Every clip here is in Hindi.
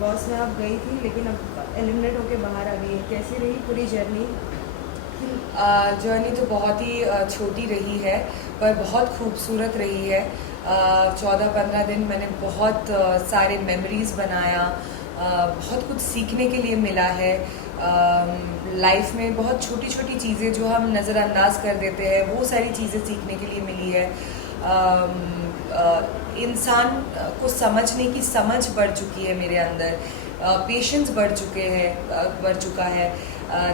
बॉस में आप गई थी लेकिन अब एलिमिनेट होके बाहर आ गई है, कैसी रही पूरी जर्नी? जर्नी तो बहुत ही छोटी रही है पर बहुत खूबसूरत रही है। 14-15 दिन मैंने बहुत सारे मेमोरीज़ बनाया, बहुत कुछ सीखने के लिए मिला है। लाइफ में बहुत छोटी छोटी चीज़ें जो हम नज़रअंदाज कर देते हैं वो सारी चीज़ें सीखने के लिए मिली है। इंसान को समझने की समझ बढ़ चुकी है मेरे अंदर, पेशेंस बढ़ चुका है।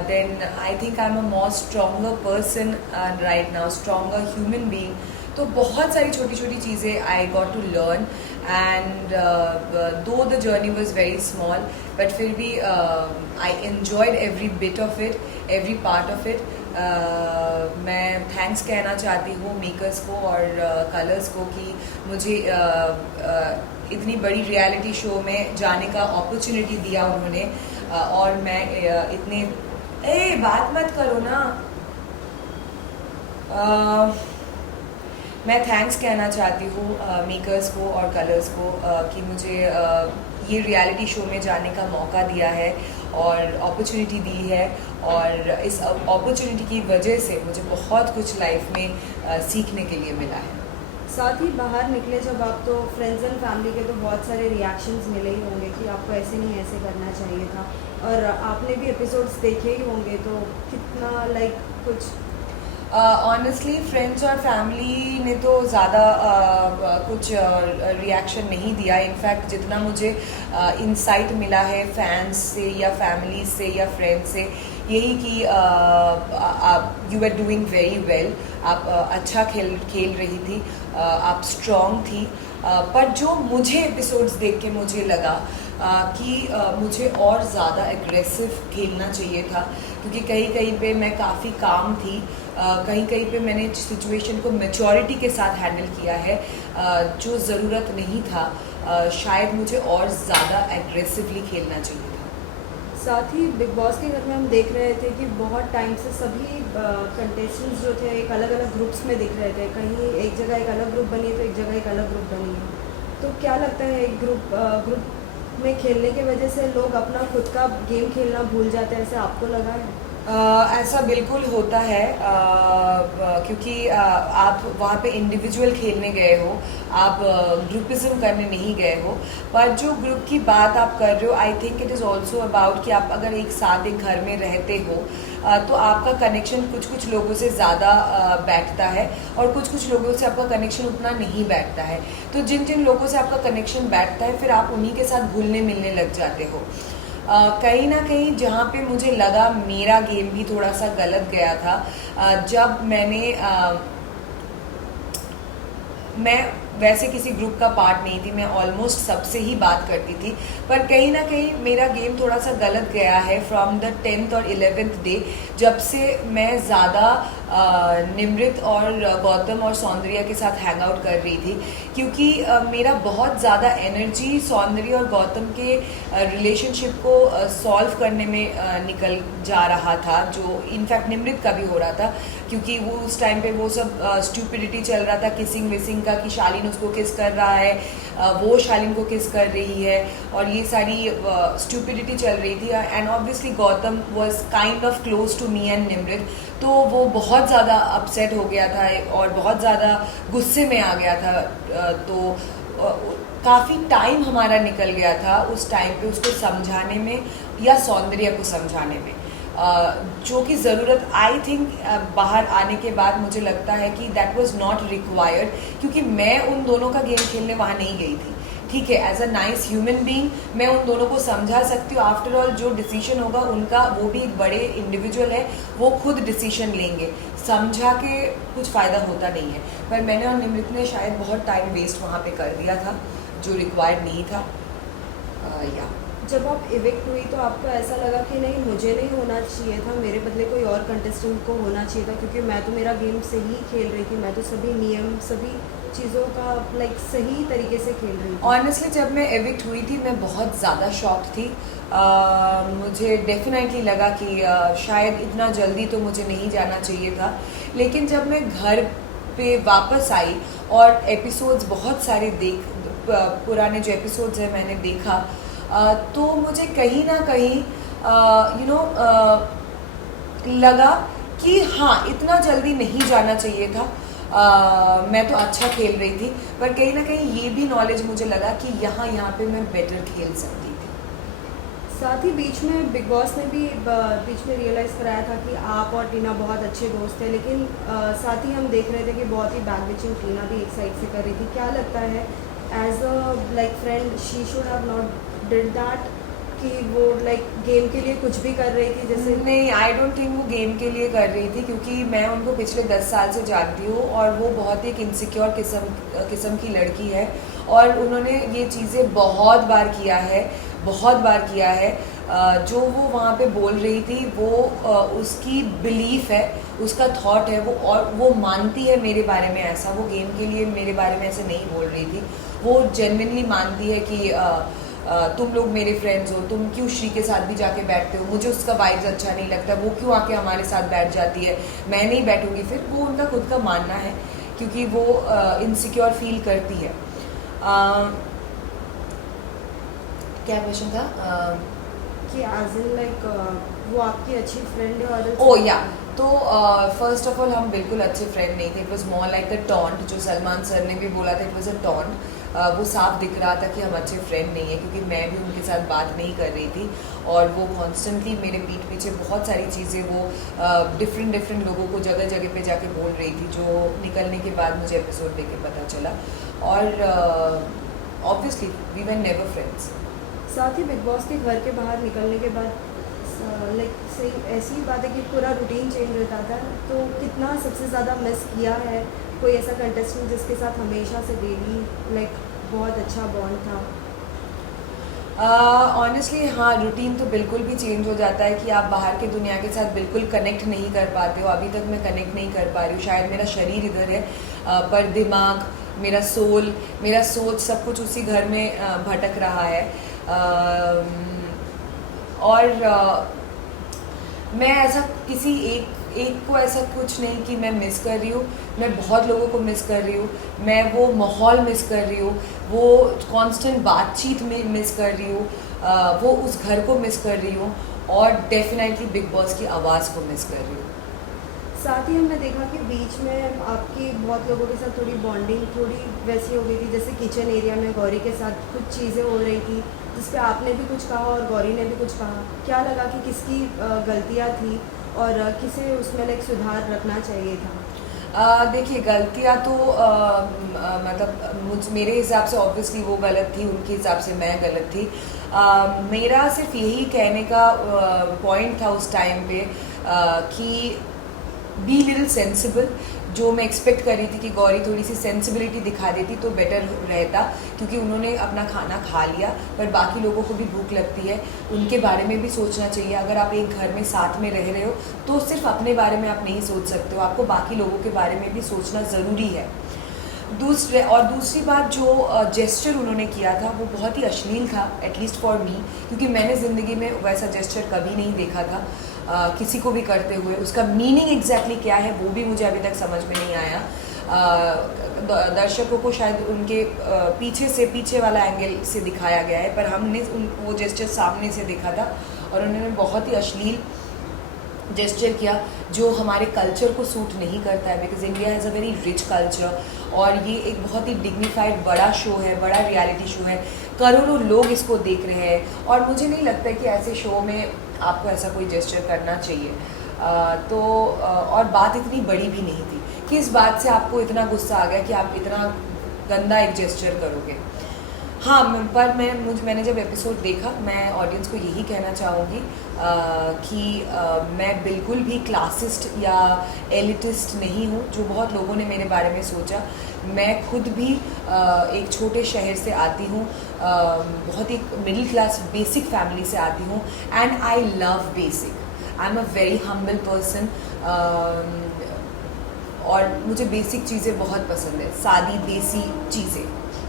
Then I think I am a more stronger person right now, stronger human being. तो बहुत सारी छोटी छोटी चीज़ें I got to learn and though the journey was very small but फिर भी I enjoyed every bit of it, every part of it. मैं थैंक्स कहना चाहती हूँ मेकर्स को और कलर्स को कि मुझे इतनी बड़ी रियलिटी शो में जाने का अपॉर्चुनिटी दिया उन्होंने। और मैं इतने बात मत करो ना। मैं थैंक्स कहना चाहती हूँ मेकर्स को और कलर्स को कि मुझे ये रियलिटी शो में जाने का मौका दिया है और अपॉर्चुनिटी दी है, और इस अपॉर्चुनिटी की वजह से मुझे बहुत कुछ लाइफ में सीखने के लिए मिला है। साथ ही बाहर निकले जब आप, तो फ्रेंड्स एंड फैमिली के तो बहुत सारे रिएक्शंस मिले ही होंगे कि आपको ऐसे नहीं ऐसे करना चाहिए था, और आपने भी एपिसोड्स देखे ही होंगे, तो कितना लाइक कुछ ऑनेस्टली फ्रेंड्स और फैमिली ने तो ज़्यादा कुछ रिएक्शन नहीं दिया। इनफैक्ट जितना मुझे इंसाइट मिला है फैंस से या फैमिली से या फ्रेंड्स से, यही कि you are doing very well, आप अच्छा खेल रही थी, आप स्ट्रॉन्ग थी। पर जो मुझे एपिसोड्स देख के मुझे लगा कि मुझे और ज़्यादा एग्रेसिव खेलना चाहिए था, क्योंकि कहीं कहीं पे मैं काफ़ी काम थी, कहीं कहीं पे मैंने सिचुएशन को मैच्योरिटी के साथ हैंडल किया है जो ज़रूरत नहीं था। शायद मुझे और ज़्यादा एग्रेसिवली खेलना चाहिए था। साथ ही बिग बॉस के घर में हम देख रहे थे कि बहुत टाइम से सभी कंटेस्टेंट्स जो थे एक अलग अलग ग्रुप्स में दिख रहे थे, कहीं एक जगह एक अलग ग्रुप बनी है तो एक जगह एक अलग ग्रुप बनी है। तो क्या लगता है एक ग्रुप में खेलने की वजह से लोग अपना खुद का गेम खेलना भूल जाते हैं, ऐसे आपको लगा है? ऐसा बिल्कुल होता है, क्योंकि आप वहाँ पे इंडिविजुअल खेलने गए हो, आप ग्रुपिज्म करने नहीं गए हो। पर जो ग्रुप की बात आप कर रहे हो, I think it is also about कि आप अगर एक साथ एक घर में रहते हो तो आपका कनेक्शन कुछ कुछ लोगों से ज़्यादा बैठता है और कुछ कुछ लोगों से आपका कनेक्शन उतना नहीं बैठता है। तो जिन जिन लोगों से आपका कनेक्शन बैठता है फिर आप उन्हीं के साथ घुलने मिलने लग जाते हो। कहीं ना कहीं जहाँ पे मुझे लगा मेरा गेम भी थोड़ा सा गलत गया था, जब मैं वैसे किसी ग्रुप का पार्ट नहीं थी, मैं ऑलमोस्ट सबसे ही बात करती थी, पर कहीं ना कहीं मेरा गेम थोड़ा सा गलत गया है फ्रॉम द 10th और 11th डे, जब से मैं ज़्यादा निमृत और गौतम और सौंदर्या के साथ हैंग आउट कर रही थी, क्योंकि मेरा बहुत ज़्यादा एनर्जी सौंदर्या और गौतम के रिलेशनशिप को सॉल्व करने में निकल जा रहा था, जो इनफैक्ट निमृत का भी हो रहा था, क्योंकि वो उस टाइम पे वो सब स्टूपिडिटी चल रहा था किसिंग विसिंग का, कि शालीन उसको किस कर रहा है, वो शालीन को किस कर रही है, और ये सारी स्टूपिडिटी चल रही थी। And obviously Gautam was kind of close to me and Nimrit, तो वो बहुत ज़्यादा अपसेट हो गया था और बहुत ज़्यादा गुस्से में आ गया था। तो काफ़ी टाइम हमारा निकल गया था उस टाइम पे उसको समझाने में या सौंदर्य को समझाने में, जो कि ज़रूरत आई थिंक बाहर आने के बाद मुझे लगता है कि दैट वाज नॉट रिक्वायर्ड, क्योंकि मैं उन दोनों का गेम खेलने वहाँ नहीं गई थी। ठीक है, as a nice human being मैं उन दोनों को समझा सकती हूँ, आफ्टर ऑल जो डिसीजन होगा उनका, वो भी एक बड़े इंडिविजुअल है, वो खुद डिसीजन लेंगे, समझा के कुछ फ़ायदा होता नहीं है। पर मैंने और निमृत ने शायद बहुत टाइम वेस्ट वहाँ पे कर दिया था जो रिक्वायर्ड नहीं था। या जब आप इविक्ट हुई तो आपको ऐसा लगा कि नहीं मुझे नहीं होना चाहिए था, मेरे बदले कोई और कंटेस्टेंट को होना चाहिए था, क्योंकि मैं तो मेरा गेम सही खेल रही थी, मैं तो सभी नियम सभी चीज़ों का लाइक सही तरीके से खेल रही थी? ऑनेस्टली जब मैं एविक्ट हुई थी मैं बहुत ज़्यादा शॉक्ड थी। मुझे डेफिनेटली लगा कि शायद इतना जल्दी तो मुझे नहीं जाना चाहिए था, लेकिन जब मैं घर पे वापस आई और एपिसोड्स बहुत सारे पुराने जो एपिसोड्स हैं मैंने देखा, तो मुझे कहीं ना कहीं लगा कि हाँ, इतना जल्दी नहीं जाना चाहिए था। मैं तो अच्छा खेल रही थी, पर कहीं ना कहीं ये भी नॉलेज मुझे लगा कि यहाँ पे मैं बेटर खेल सकती थी। साथ ही बीच में बिग बॉस ने भी बीच में रियलाइज़ कराया था कि आप और टीना बहुत अच्छे दोस्त थे, लेकिन साथ ही हम देख रहे थे कि बहुत ही बैक बिचिंग टीना भी एक साइड से कर रही थी। क्या लगता है as a like friend she should have not did that, कि वो लाइक गेम के लिए कुछ भी कर रही थी जैसे? नहीं, आई डोंट थिंक वो गेम के लिए कर रही थी, क्योंकि मैं उनको पिछले 10 साल से जानती हूँ और वो बहुत ही एक इनसिक्योर किस्म की लड़की है, और उन्होंने ये चीज़ें बहुत बार किया है। जो वो वहाँ पे बोल रही थी वो उसकी बिलीफ है, उसका थॉट है वो, और वो मानती है मेरे बारे में ऐसा। वो गेम के लिए मेरे बारे में ऐसे नहीं बोल रही थी। वो जेन्युइनली मानती है कि तुम लोग मेरे फ्रेंड्स हो, तुम क्यों श्री के साथ भी जाके बैठते हो, मुझे उसका वाइब्स अच्छा नहीं लगता, वो क्यों आके हमारे साथ बैठ जाती है, मैं नहीं बैठूंगी। फिर वो उनका खुद का मानना है, क्योंकि वो इनसिक्योर फील करती है। क्या क्वेश्चन था? कि एज इन लाइक वो आपकी अच्छी फ्रेंड है और ओ या, तो फर्स्ट ऑफ ऑल हम बिल्कुल अच्छे फ्रेंड नहीं थे। It was more like the taunt, जो सलमान सर ने भी बोला था, इट वॉज अ टॉन्ट। वो साफ दिख रहा था कि हम अच्छे फ्रेंड नहीं है, क्योंकि मैं भी उनके साथ बात नहीं कर रही थी, और वो कॉन्स्टेंटली मेरे पीठ पीछे बहुत सारी चीज़ें वो डिफरेंट लोगों को जगह जगह पे जाके बोल रही थी, जो निकलने के बाद मुझे एपिसोड देख के पता चला। और obviously we were never friends. साथ ही बिग बॉस के घर के बाहर निकलने के बाद लाइक सही ऐसी बात है कि पूरा रूटीन चेंज होता था, तो कितना सबसे ज़्यादा मिस किया है? कोई ऐसा कंटेस्टेंट जिसके साथ हमेशा से डेली लाइक बहुत अच्छा बॉन्ड था? ऑनेस्टली हाँ, रूटीन तो बिल्कुल भी चेंज हो जाता है कि आप बाहर के दुनिया के साथ बिल्कुल कनेक्ट नहीं कर पाते हो। अभी तक मैं कनेक्ट नहीं कर पा रही हूँ। शायद मेरा शरीर इधर है, पर दिमाग, मेरा सोल, मेरा सोच, सब कुछ उसी घर में भटक रहा है। और मैं ऐसा किसी एक को ऐसा कुछ नहीं कि मैं मिस कर रही हूँ। मैं बहुत लोगों को मिस कर रही हूँ। मैं वो माहौल मिस कर रही हूँ, वो कांस्टेंट बातचीत में मिस कर रही हूँ, वो उस घर को मिस कर रही हूँ, और डेफिनेटली बिग बॉस की आवाज़ को मिस कर रही हूँ। साथ ही हमने देखा कि बीच में आपकी बहुत लोगों के साथ थोड़ी बॉन्डिंग थोड़ी वैसी हो गई थी, जैसे किचन एरिया में गौरी के साथ कुछ चीज़ें हो रही थी जिस पे आपने भी कुछ कहा और गौरी ने भी कुछ कहा। क्या लगा कि किसकी गलतियाँ थी और किसे उसमें लाइक सुधार रखना चाहिए था? देखिए, गलतियाँ तो मतलब मेरे हिसाब से ऑब्वियसली वो गलत थी, उनके हिसाब से मैं गलत थी। मेरा सिर्फ यही कहने का पॉइंट था उस टाइम पे कि बी लिटिल सेंसिबल। जो मैं एक्सपेक्ट कर रही थी कि गौरी थोड़ी सी सेंसिबिलिटी दिखा देती तो बेटर रहता, क्योंकि उन्होंने अपना खाना खा लिया, पर बाकी लोगों को भी भूख लगती है, उनके बारे में भी सोचना चाहिए। अगर आप एक घर में साथ में रह रहे हो तो सिर्फ अपने बारे में आप नहीं सोच सकते हो, आपको बाकी लोगों के बारे में भी सोचना ज़रूरी है। दूसरी बात, जो जेस्चर उन्होंने किया था वो बहुत ही अश्लील था, एटलीस्ट फॉर मी, क्योंकि मैंने ज़िंदगी में वैसा जेस्चर कभी नहीं देखा था किसी को भी करते हुए। उसका मीनिंग एग्जैक्टली क्या है वो भी मुझे अभी तक समझ में नहीं आया। दर्शकों को शायद उनके पीछे वाला एंगल से दिखाया गया है, पर हमने वो जेस्चर सामने से देखा था, और उन्होंने बहुत ही अश्लील जेस्चर किया जो हमारे कल्चर को सूट नहीं करता है, because India has a very rich culture, और ये एक बहुत ही डिग्निफाइड बड़ा शो है, बड़ा रियलिटी शो है, करोड़ों लोग इसको देख रहे हैं, और मुझे नहीं लगता कि ऐसे शो में आपको ऐसा कोई जेस्चर करना चाहिए। और बात इतनी बड़ी भी नहीं थी कि इस बात से आपको इतना गुस्सा आ गया कि आप इतना गंदा एक जेस्चर करोगे। हाँ, पर मैंने जब एपिसोड देखा, मैं ऑडियंस को यही कहना चाहूँगी कि मैं बिल्कुल भी क्लासिस्ट या एलिटिस्ट नहीं हूँ, जो बहुत लोगों ने मेरे बारे में सोचा। मैं खुद भी एक छोटे शहर से आती हूँ, बहुत ही मिडिल क्लास बेसिक फैमिली से आती हूँ, and I love basic. I am a very humble person, और मुझे बेसिक चीज़ें बहुत पसंद है, सादी देसी चीज़ें।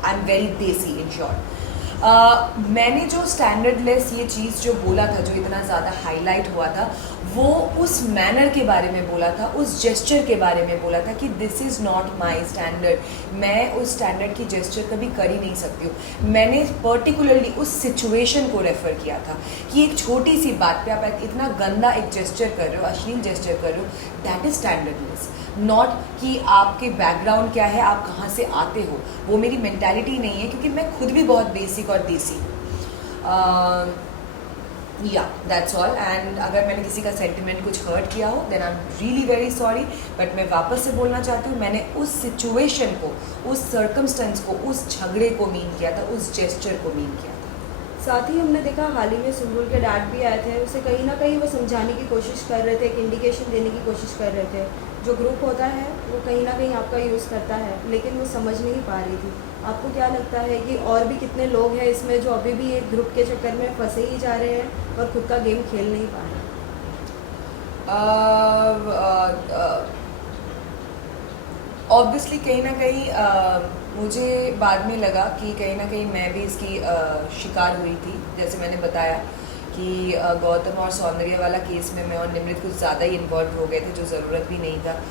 आई एम वेरी देसी इन शॉर्ट। मैंने जो स्टैंडर्डलेस ये चीज़ जो बोला था, जो इतना ज़्यादा हाईलाइट हुआ था, वो उस मैनर के बारे में बोला था, उस जेस्चर के बारे में बोला था कि this is not my standard. मैं उस स्टैंडर्ड की जेस्चर कभी कर ही नहीं सकती हूँ। मैंने पर्टिकुलरली उस सिचुएशन को रेफ़र किया था कि एक छोटी सी बात पे आप इतना गंदा एक जेस्चर कर रहे हो, अश्लील जेस्चर कर रहे हो, दैट इज़ स्टैंडर्डलेस। नॉट कि आपके बैकग्राउंड क्या है, आप कहाँ से आते हो, वो मेरी मेंटालिटी नहीं है, क्योंकि मैं खुद भी बहुत बेसिक और देसी हूँ। या दैट्स ऑल। एंड अगर मैंने किसी का सेंटिमेंट कुछ हर्ट किया हो, then I am really very sorry. But मैं वापस से बोलना चाहती हूँ, मैंने उस सिचुएशन को, उस सर्कमस्टेंस को, उस झगड़े को मीन किया था, उस जेस्चर को मीन किया था। साथ ही हमने देखा हाल ही में सुम्बुल के डैड भी आए थे, उसे कहीं ना कहीं वो समझाने की कोशिश कर रहे थे, एक इंडिकेशन देने की कोशिश कर रहे थे। जो ग्रुप होता है वो कहीं ना कहीं आपका यूज़ करता है, लेकिन वो समझ नहीं पा रही थी। आपको क्या लगता है कि और भी कितने लोग हैं इसमें जो अभी भी एक ग्रुप के चक्कर में फंसे ही जा रहे हैं और खुद का गेम खेल नहीं पा रहे? ऑब्वियसली कहीं ना कहीं मुझे बाद में लगा कि कहीं ना कहीं मैं भी इसकी शिकार हुई थी। जैसे मैंने बताया कि गौतम और सौंदर्य वाला केस में मैं और निमृत कुछ ज़्यादा ही इन्वॉल्व हो गए थे, जो ज़रूरत भी नहीं था।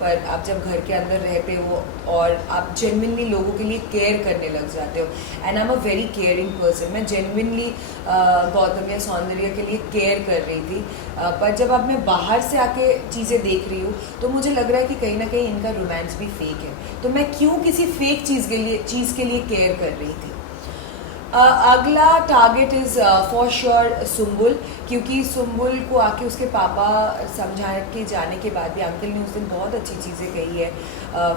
पर आप जब घर के अंदर रहते हो और आप जेन्युइनली लोगों के लिए केयर करने लग जाते हो, and I am a very caring person. मैं जेन्युइनली गौतम या सौंदर्य के लिए केयर कर रही थी। पर जब अब मैं बाहर से आके चीज़ें देख रही हूँ, तो मुझे लग रहा है कि कहीं ना कहीं इनका रोमांस भी फेक है। तो मैं क्यों किसी फेक चीज़ के लिए केयर कर रही थी। अगला target is for sure Sumbul, क्योंकि सुम्बुल को आके उसके पापा समझा के जाने के बाद भी अंकल ने उस दिन बहुत अच्छी चीज़ें कही है,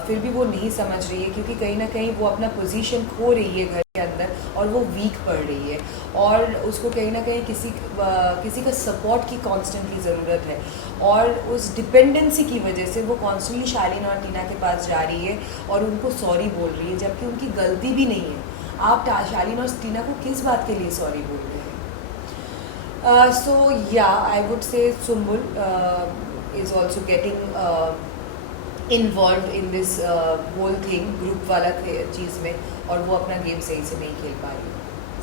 फिर भी वो नहीं समझ रही है, क्योंकि कहीं ना कहीं वो अपना पोजीशन खो रही है घर के अंदर और वो वीक पड़ रही है, और उसको कहीं ना कहीं किसी का सपोर्ट की कॉन्स्टेंटली ज़रूरत है। और उस डिपेंडेंसी की वजह से वो कॉन्स्टेंटली शालीन और टीना के पास जा रही है और उनको सॉरी बोल रही है, जबकि उनकी गलती भी नहीं है। आप शालीन और टीना को किस बात के लिए सॉरी बोल रहे हैं? सो या I would say Sumbul is also getting involve in this whole thing, group वाला चीज़ में, और वो अपना गेम सही से नहीं खेल पा रही।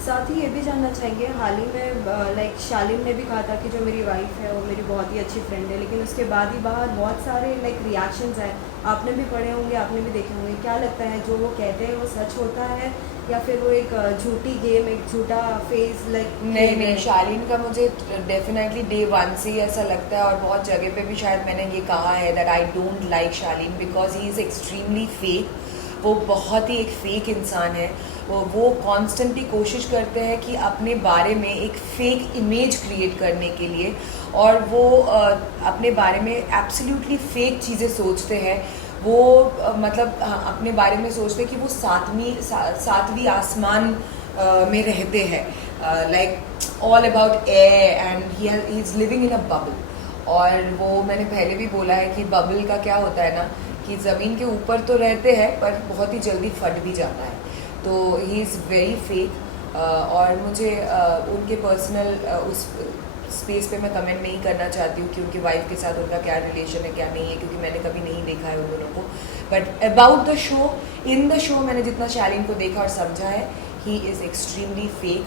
साथ ही ये भी जानना चाहेंगे, हाल ही में लाइक शालीन ने भी कहा था कि जो मेरी वाइफ है वो मेरी बहुत ही अच्छी फ्रेंड है, लेकिन उसके बाद ही बाहर बहुत सारे लाइक रिएक्शंस हैं, आपने भी पढ़े होंगे, आपने भी देखे होंगे। क्या लगता है जो वो कहते हैं वो सच होता है, या फिर वो एक झूठी गेम, एक झूठा फेस लाइक? नहीं, शालीन का मुझे डेफिनेटली डे वन से ही ऐसा लगता है, और बहुत जगह पे भी शायद मैंने ये कहा है that I don't like Shalin because he is extremely fake. वो बहुत ही एक फेक इंसान है। वो कॉन्स्टेंटली कोशिश करते हैं कि अपने बारे में एक फेक इमेज क्रिएट करने के लिए, और वो अपने बारे में एब्सोल्युटली फेक चीज़ें सोचते हैं। वो मतलब अपने बारे में सोचते हैं कि वो सातवीं आसमान में रहते हैं, like all about air, and he is living in a bubble. और वो मैंने पहले भी बोला है कि बबल का क्या होता है ना, कि ज़मीन के ऊपर तो रहते हैं पर बहुत ही जल्दी फट भी जाता है। तो ही इज़ वेरी फेक, और मुझे उनके पर्सनल उस स्पेस पे मैं कमेंट नहीं करना चाहती हूँ कि उनकी वाइफ के साथ उनका क्या रिलेशन है, क्या नहीं है, क्योंकि मैंने कभी नहीं देखा है उन दोनों को। But about the show, in the show मैंने जितना शालीन को देखा और समझा है, he is extremely fake.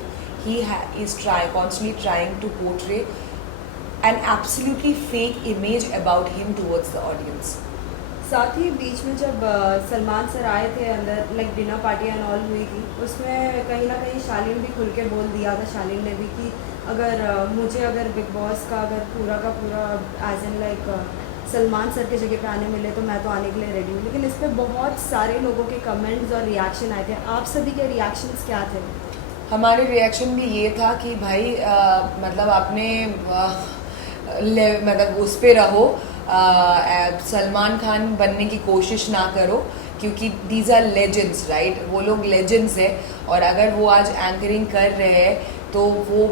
He is constantly trying to portray an absolutely fake image about him towards the audience. साथ ही बीच में जब सलमान सर आए थे अंदर, like dinner party and all हुई थी, उसमें कहीं ना कहीं शालीन भी खुल के बोल दिया था, शालीन ने भी, कि अगर बिग बॉस का अगर पूरा का पूरा as an like Salman sir के जगह पे आने मिले तो मैं तो आने के लिए रेडी हूँ। लेकिन इस पर बहुत सारे लोगों के कमेंट्स और रिएक्शन आए थे, आप सभी के रिएक्शंस क्या थे? हमारे रिएक्शन भी ये था कि भाई मतलब आपने मतलब उस पे रहो, सलमान खान बनने की कोशिश ना करो, क्योंकि दीज आर लेजेंड्स, राइट? वो लोग लेजेंड्स है, और अगर वो आज एंकरिंग कर रहे हैं तो वो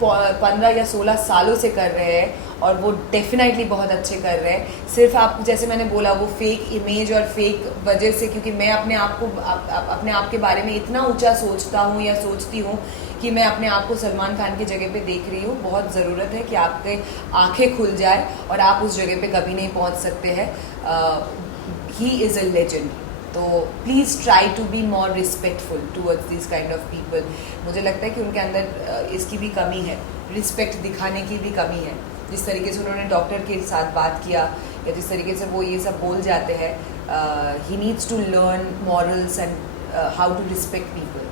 15 या 16 सालों से कर रहे हैं, और वो डेफिनेटली बहुत अच्छे कर रहे हैं। सिर्फ आप, जैसे मैंने बोला, वो फेक इमेज और फेक वजह से, क्योंकि मैं अपने आप के बारे में इतना ऊंचा सोचता हूँ या सोचती हूँ कि मैं अपने आप को सलमान खान की जगह पे देख रही हूँ। बहुत ज़रूरत है कि आपके आंखें खुल जाए और आप उस जगह पे कभी नहीं पहुँच सकते हैं। He is a legend. तो please try to be more respectful towards this kind of people. मुझे लगता है कि उनके अंदर इसकी भी कमी है, रिस्पेक्ट दिखाने की भी कमी है। जिस तरीके से उन्होंने डॉक्टर के साथ बात किया या जिस तरीके से वो ये सब बोल जाते हैं, he needs to learn morals and how to respect people.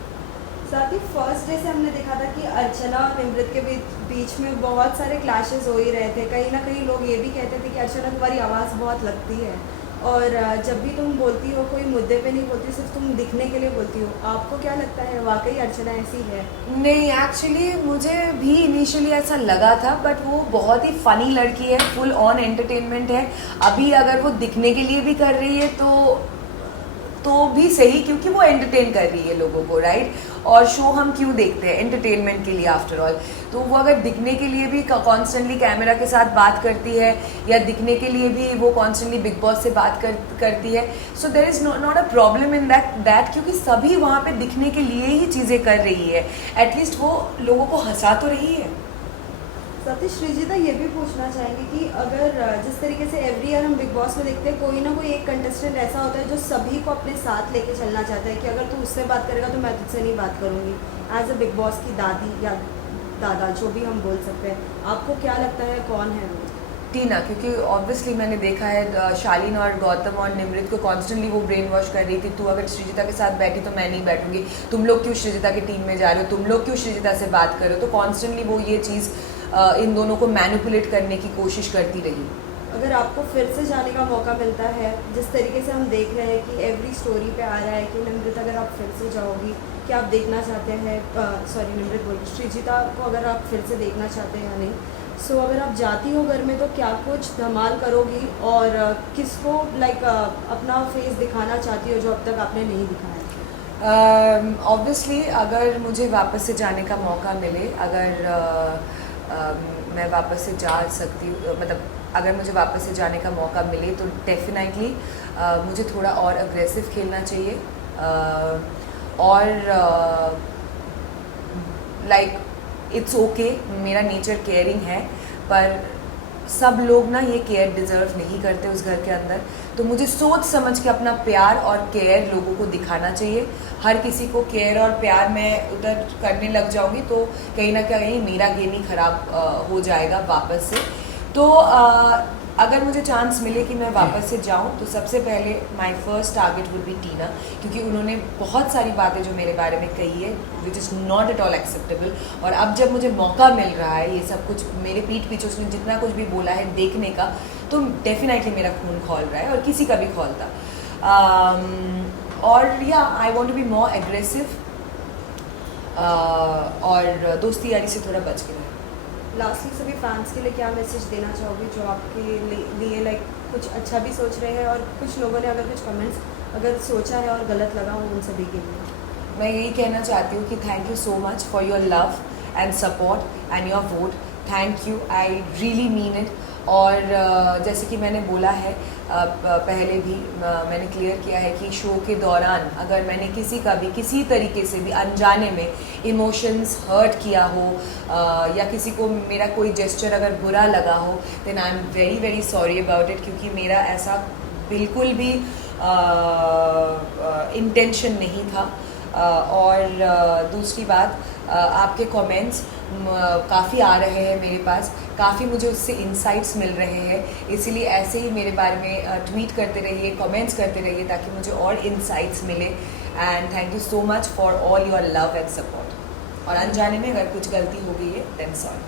साथ ही फर्स्ट डे से हमने देखा था कि अर्चना और निमृत के बीच में बहुत सारे क्लैशेस हो ही रहे थे। कहीं ना कहीं लोग ये भी कहते थे कि अर्चना तुम्हारी आवाज़ बहुत लगती है और जब भी तुम बोलती हो कोई मुद्दे पे नहीं बोलती, सिर्फ तुम दिखने के लिए बोलती हो। आपको क्या लगता है वाकई अर्चना ऐसी है? नहीं, एक्चुअली मुझे भी इनिशियली ऐसा लगा था, बट वो बहुत ही फनी लड़की है, फुल ऑन एंटरटेनमेंट है। अभी अगर वो दिखने के लिए भी कर रही है तो भी सही, क्योंकि वो एंटरटेन कर रही है लोगों को, राइट। और शो हम क्यों देखते हैं? एंटरटेनमेंट के लिए आफ्टर ऑल। तो वो अगर दिखने के लिए भी कॉन्स्टेंटली कैमरा के साथ बात करती है या दिखने के लिए भी वो कॉन्स्टेंटली बिग बॉस से बात करती है, so there is not a problem in that, क्योंकि सभी वहाँ पे दिखने के लिए ही चीज़ें कर रही है। एटलीस्ट वो लोगों को हंसा तो रही है। सतीश, श्रीजिता ये भी पूछना चाहेंगे कि अगर जिस तरीके से एवरी ईयर हम बिग बॉस में देखते हैं, कोई ना कोई एक कंटेस्टेंट ऐसा होता है जो सभी को अपने साथ लेके चलना चाहता है कि अगर तू उससे बात करेगा तो मैं तुझसे नहीं बात करूँगी, एज अ बिग बॉस की दादी या दादा, जो भी हम बोल सकते हैं। आपको क्या लगता है कौन है वो? टीना, क्योंकि ऑब्वियसली मैंने देखा है शालीन और गौतम और निमृत को कॉन्स्टेंटली वो ब्रेन वॉश कर रही थी। तू अगर श्रीजिता के साथ बैठी तो मैं नहीं बैठूंगी, तुम लोग क्यों श्रीजिता की टीम में जा रहे हो, तुम लोग क्यों श्रीजिता से बात कर रहे हो। तो कॉन्स्टेंटली वो ये चीज़ इन दोनों को मैनिपुलेट करने की कोशिश करती रही। अगर आपको फिर से जाने का मौका मिलता है, जिस तरीके से हम देख रहे हैं कि एवरी स्टोरी पे आ रहा है कि निमृत अगर आप फिर से जाओगी, क्या आप देखना चाहते हैं, सॉरी निमृत बोल, श्रीजिता को अगर आप फिर से देखना चाहते हैं या नहीं, सो अगर आप जाती हो घर में तो क्या कुछ धमाल करोगी और किसको अपना फेस दिखाना चाहती हो जो अब तक आपने नहीं दिखाया? ऑब्वियसली अगर मुझे वापस से जाने का मौका मिले, अगर मैं वापस से जा सकती हूँ, मतलब अगर मुझे वापस से जाने का मौका मिले तो डेफिनेटली मुझे थोड़ा और अग्रेसिव खेलना चाहिए और लाइक इट्स ओके, मेरा नेचर केयरिंग है, पर सब लोग ना ये केयर डिज़र्व नहीं करते उस घर के अंदर। तो मुझे सोच समझ के अपना प्यार और केयर लोगों को दिखाना चाहिए। हर किसी को केयर और प्यार मैं उधर करने लग जाऊंगी तो कहीं ना कहीं मेरा गेम ही ख़राब हो जाएगा वापस से। तो अगर मुझे चांस मिले कि मैं वापस से जाऊं तो सबसे पहले my first target would be Tina, क्योंकि उन्होंने बहुत सारी बातें जो मेरे बारे में कही है which is not at all acceptable. और अब जब मुझे मौका मिल रहा है ये सब कुछ मेरे पीठ पीछे उसने जितना कुछ भी बोला है देखने का, तो डेफिनेटली मेरा खून खौल रहा है और किसी का भी खौलता। और या I want to be more aggressive और दोस्ती यारी से थोड़ा बच के रहे। लास्टली सभी फैंस के लिए क्या मैसेज देना चाहोगे जो आपके लिए कुछ अच्छा भी सोच रहे हैं और कुछ लोगों ने अगर कुछ कमेंट्स अगर सोचा है और गलत लगा हो उन सभी के लिए? मैं यही कहना चाहती हूँ कि thank you so much for your love and support and your vote. Thank you, I really mean it. और जैसे कि मैंने बोला है पहले भी, मैंने क्लियर किया है कि शो के दौरान अगर मैंने किसी का भी किसी तरीके से भी अनजाने में इमोशंस हर्ट किया हो या किसी को मेरा कोई जेस्चर अगर बुरा लगा हो, then I am very very sorry about it, क्योंकि मेरा ऐसा बिल्कुल भी इंटेंशन नहीं था। और दूसरी बात, आपके कमेंट्स काफ़ी आ रहे हैं मेरे पास, काफ़ी मुझे उससे इंसाइट्स मिल रहे हैं, इसीलिए ऐसे ही मेरे बारे में ट्वीट करते रहिए, कमेंट्स करते रहिए ताकि मुझे और इंसाइट्स मिले। And thank you so much for all your love and support. और अनजाने में अगर कुछ गलती हो गई है देन सॉरी।